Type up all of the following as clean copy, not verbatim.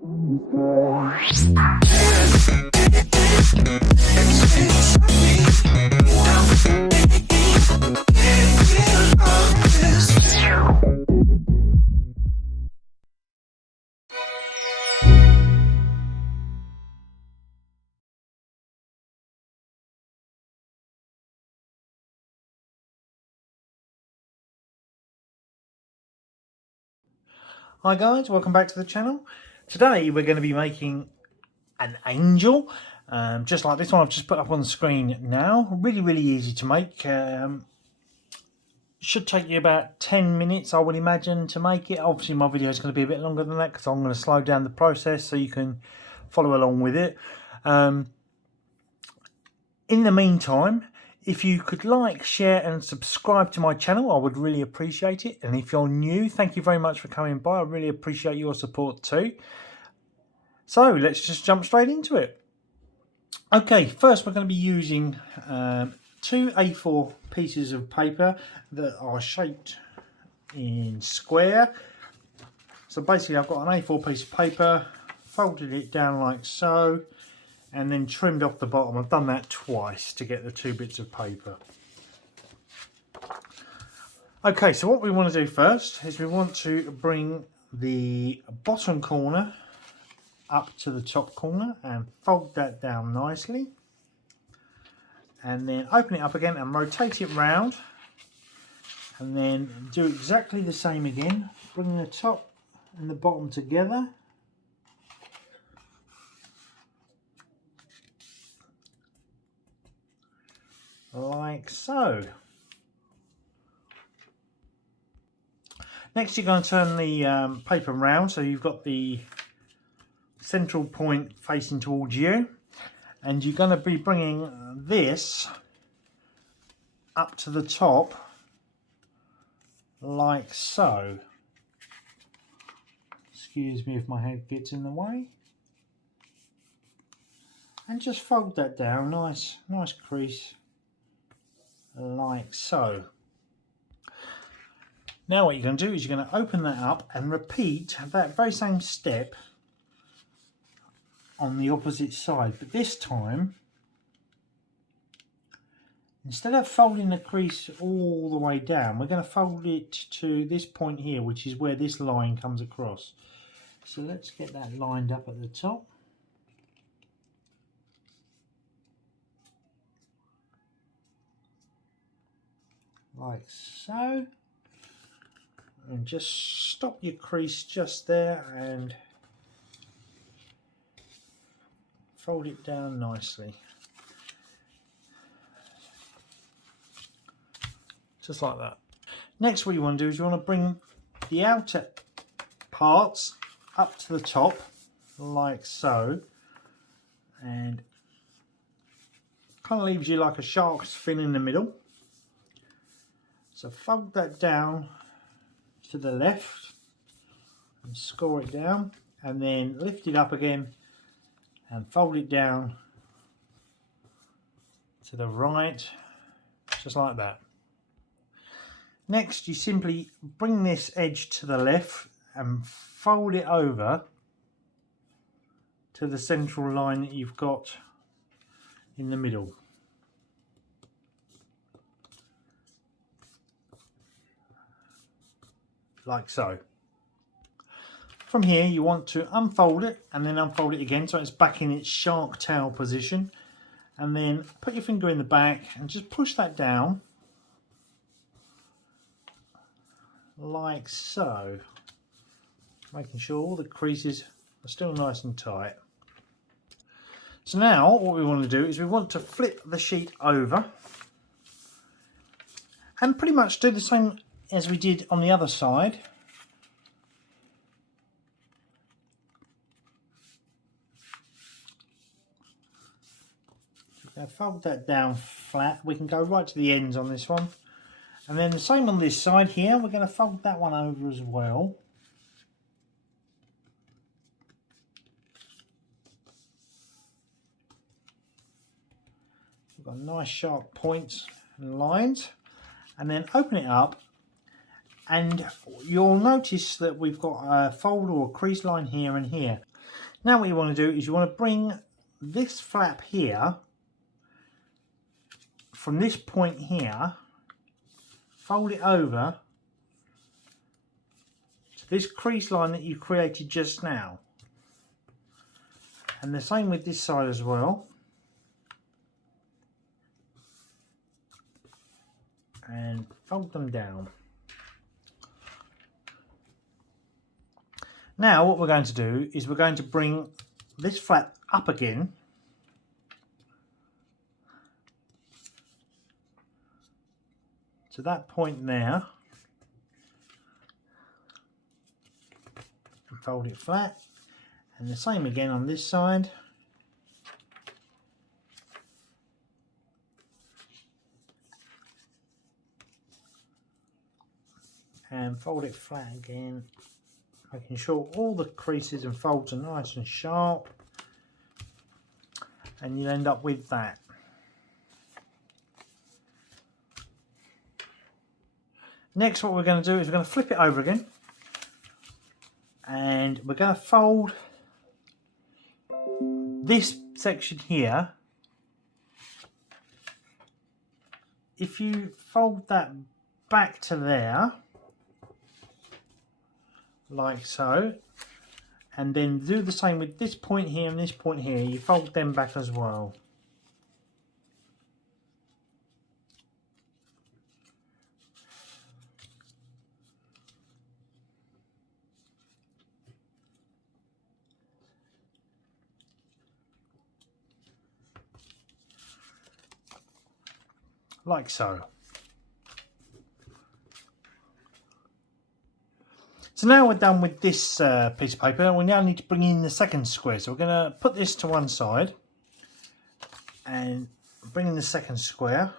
Hi guys, welcome back to the channel. Today we're going to be making an angel, just like this one I've just put up on the screen now. Really easy to make. Should take you about 10 minutes I would imagine to make it. Obviously my video is going to be a bit longer than that because I'm going to slow down the process so you can follow along with it. In the meantime, if you could like, share and subscribe to my channel, I would really appreciate it. And if you're new, thank you very much for coming by. I really appreciate your support too. So let's just jump straight into it. Okay, first we're going to be using 2 A4 pieces of paper that are shaped in square. So basically I've got an A4 piece of paper, folded it down like so, and then trimmed off the bottom. I've done that twice to get the 2 bits of paper. Okay, so what we want to do first is we want to bring the bottom corner up to the top corner and fold that down nicely, and then open it up again and rotate it round, and then do exactly the same again, bring the top and the bottom together, like so. Next you're going to turn the paper round so you've got the central point facing towards you, and you're going to be bringing this up to the top like so. Excuse me if my head gets in the way. And just fold that down, nice crease like so. Now what you're going to do is you're going to open that up and repeat that very same step on the opposite side, but this time instead of folding the crease all the way down, we're going to fold it to this point here, which is where this line comes across. So let's get that lined up at the top. Like so. And just stop your crease just there and fold it down nicely. Just like that. Next what you want to do is you want to bring the outer parts up to the top like so, and kind of leaves you like a shark's fin in the middle. So fold that down to the left and score it down, and then lift it up again and fold it down to the right, just like that. Next you simply bring this edge to the left and fold it over to the central line that you've got in the middle. Like so. From here you want to unfold it and then unfold it again so it's back in its shark tail position, and then put your finger in the back and just push that down like so, making sure all the creases are still nice and tight. So now what we want to do is we want to flip the sheet over and pretty much do the same as we did on the other side. Fold that down flat. We can go right to the ends on this one, and then the same on this side here. We're going to fold that one over as well. We've got nice sharp points and lines, and then open it up, and you'll notice that we've got a fold or a crease line here and here. Now what you want to do is you want to bring this flap here from this point here, fold it over to this crease line that you created just now, and the same with this side as well, and fold them down. Now what we're going to do is we're going to bring this flap up again to that point there and fold it flat, and the same again on this side. And fold it flat again, making sure all the creases and folds are nice and sharp, and you'll end up with that. Next, what we're going to do is we're going to flip it over again, and we're going to fold this section here. If you fold that back to there, like so, and then do the same with this point here and this point here, you fold them back as well. Like so. So now we're done with this piece of paper. We now need to bring in the second square. So we're going to put this to one side and bring in the second square.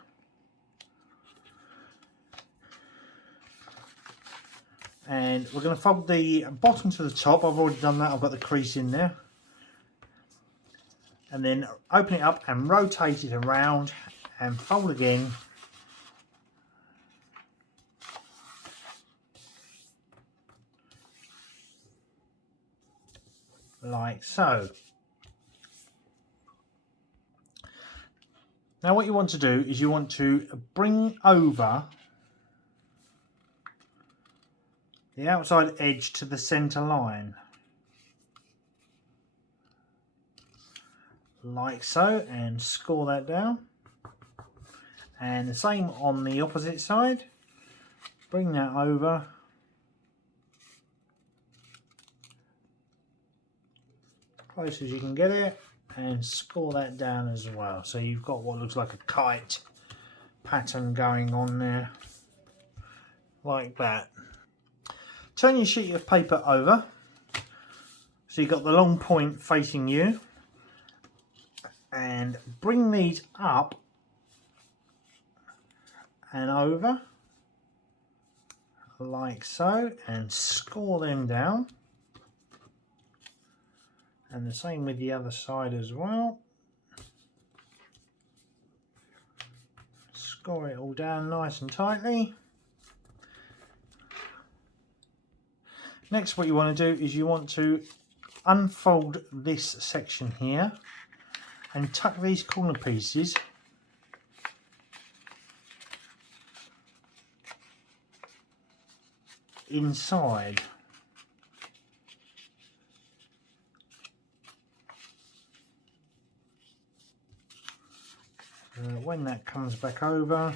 And we're going to fold the bottom to the top. I've already done that. I've got the crease in there. And then open it up and rotate it around and fold again. Like so. Now what you want to do is you want to bring over the outside edge to the center line. Like so, and score that down. And the same on the opposite side. Bring that over. Close as you can get it, and score that down as well. So you've got what looks like a kite pattern going on there, like that. Turn your sheet of paper over, so you've got the long point facing you, and bring these up and over, like so, and score them down. And the same with the other side as well. Score it all down nice and tightly. Next, what you want to do is you want to unfold this section here and tuck these corner pieces inside. When that comes back over,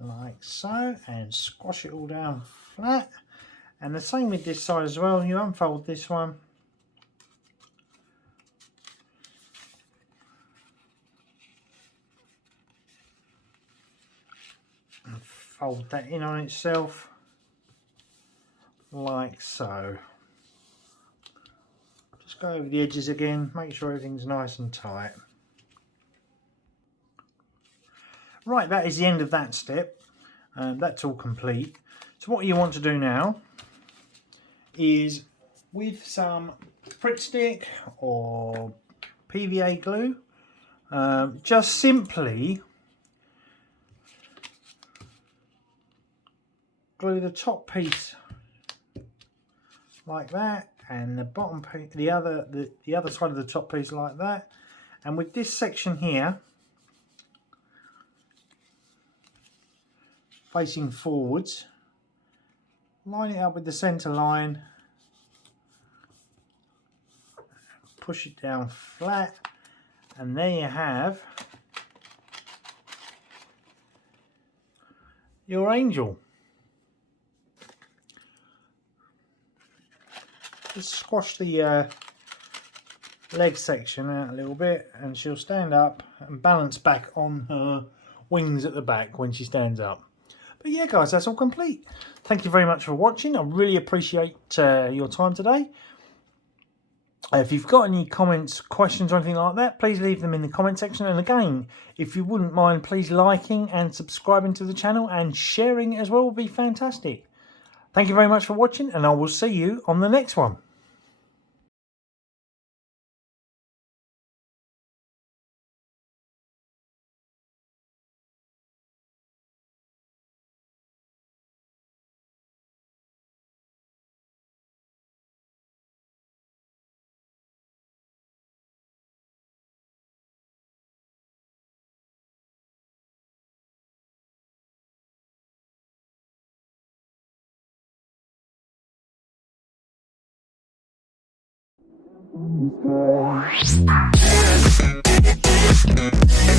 like so, and squash it all down flat. And the same with this side as well. You unfold this one, and fold that in on itself, like so. Just go over the edges again, make sure everything's nice and tight. Right, that is the end of that step. That's all complete. So what you want to do now is, with some Pritt stick or PVA glue, just simply glue the top piece like that, and the bottom piece, the other side of the top piece like that. And with this section here facing forwards, line it up with the center line, push it down flat, and there you have your angel. Just squash the leg section out a little bit, and she'll stand up and balance back on her wings at the back when she stands up. But yeah guys, that's all complete. Thank you very much for watching. I really appreciate your time today. If you've got any comments, questions or anything like that, please leave them in the comment section. And again, if you wouldn't mind, please liking and subscribing to the channel, and sharing it as well would be fantastic. Thank you very much for watching, and I will see you on the next one. Good.